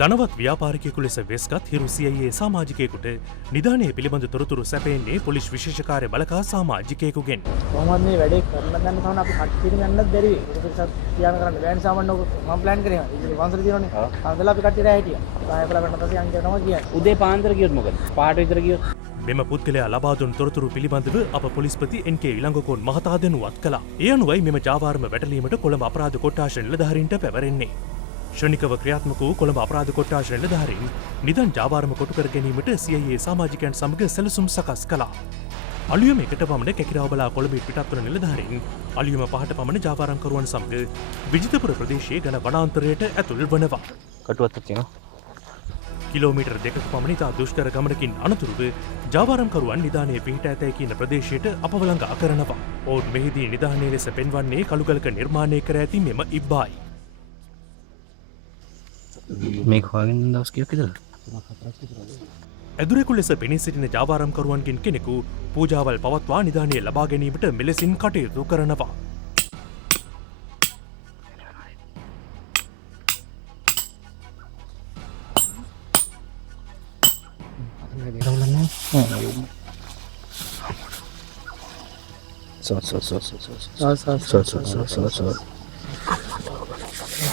ධනවත් ව්‍යාපාරිකයෙකු ලෙස වෙස්ගත් හිරු CIA සමාජිකයෙකුට නිධානය පිළිබඳ තොරතුරු සැපෙන්නේ පොලිස් විශේෂකාර්ය බලකා සමාජිකයෙකුගෙන්. කොහොමද මේ වැඩේ කරන්න දැන් තමයි අපි කට්ටියම යන්නත් බැරි වෙයි. ඒක නිසා තියාන කරන්න බෑනේ සාමාන්‍ය ඔක මම ප්ලෑන් කරේ. ඉතින් වංශල දිනවනේ. අන්දලා අපි කට්ටියට හිටියා. ආයෙකලා වෙන්න පස්සේ යන් කරනවා කියන්නේ. උදේ පාන්දර ගියොත් මොකද? පාට විතර ගියොත් මෙම පුද්ගලයා ලබා දුන් තොරතුරු පිළිබඳව අප පොලිස්පති NK ඉලංගකෝන් මහතා දැනුවත් කළා. ඒ අනුවයි මෙම ජාවාරම වැටලීමට කොළඹ අපරාධ කොට්ඨාශ නිලධාරීන්ට පැවරෙන්නේ. ශනිකව ක්‍රියාත්මක වූ කොළඹ අපරාධ කොට්ඨාශ නිලධාරීන් නිදන් ජාවාරම කොටු කර ගැනීමට CIA සමාජිකයන් සමග සැලසුම් සකස් කළා. අලුයම එකට පමණ කැකිරාව බලා කොළඹ පිටත් වන නිලධාරීන් අලුයම පහට පමණ ජාවාරම්කරුවන් සමග විජිතපුර ප්‍රදේශයේ ඝන වනාන්තරයට ඇතුල් වනවා. කටුවත්තක් තියෙනවා. කිලෝමීටර් 2ක පමණ ඉතා දුෂ්කර ගමනකින් අනතුරුව ජාවාරම්කරුවන් නිධානයේ පිහිට ඇතැයි කියන ප්‍රදේශයට අපවලංගා කරනවා. ඔවුන් මෙහිදී නිධානයේ ලෙස පෙන්වන්නේ කළුගලක නිර්මාණය කර ඇති මෙම ඉබ්බායි. මේක හොයාගෙන දවස් කීයක් විතර? ඇදුරෙකු ලෙස පෙනී සිටින ජාවාරම්කරුවන්ගෙන් කෙනෙකු පූජාවල් පවත්වා නිධානය ලබා ගැනීමට මෙලෙසින් කටයුතු කරනවා.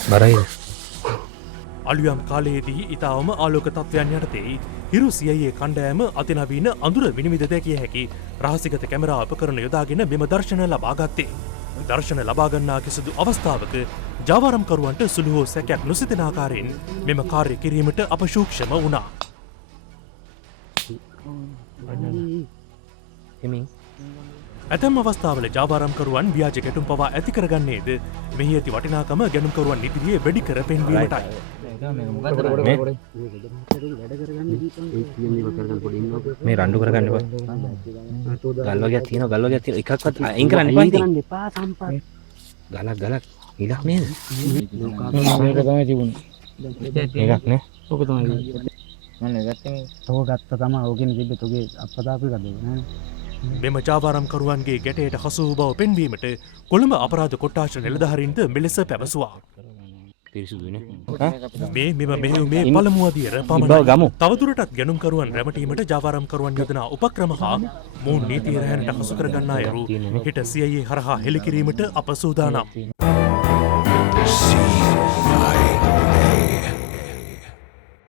බරයි. අලුයම් කාලයේදී ඉතාවම ආලෝක තත්ත්වයන් යටතේ හිරු CIA කණ්ඩායම අතිනවීන අඳුර විනිවිද දැකිය හැකි රහසිගත කැමරා උපකරණ යොදාගෙන මෙම දර්ශන ලබා ගත්තේ. දර්ශන ලබා ගන්නා කිසිදු අවස්ථාවක ජාවාරම්කරුවන්ට සුළු හෝ සැකයක් නොසිතන ආකාරයෙන් මෙම කාර්ය කිරීමට අප සූක්ෂම වුණා. ඇතැම් අවස්ථාවල ජාවාරම්කරුවන් ව්‍යාජ ගැටුම් පවා ඇති කරගන්නේද මෙහි ඇති වටිනාකම ගැනුම්කරුවන් ඉදිරියේ වැඩි කර පෙන්වීමටයි. මේ රණ්ඩු කරගන්න එපා. ගල් වර්ගයක් තියෙනවා එකක්වත් අයින් කරන්න එපා ඉතින්. ගලක් ඉලක් නේද? මේක තමයි තිබුණේ. එකක් නේ. ඔක තමයි. මම ගත්තේ තෝ ගත්ත තමයි ඕකෙන් තිබ්බේ තෝගේ අපදාපේ කඩේ නේ. මෙම ජාවාරම්කරුවන්ගේ ගැටයට හසු වූ බව පෙන්වීමට කොළඹ අපරාධ කොට්ඨාශ නිලධාරීන්ද මෙලෙස පැවසුවා. මේ මෙම මෙහෙයුමේ පළමු අදියර පමණයි. තවදුරටත් ගැනුම්කරුවන් රැවටීමට ජාවාරම්කරුවන් යොදනා උපක්‍රම හා මූන් නීතිය රැහැනට හසු කර ගන්නා අයුරු හෙට CIA හරහා හෙළි කිරීමට අප සූදානම්.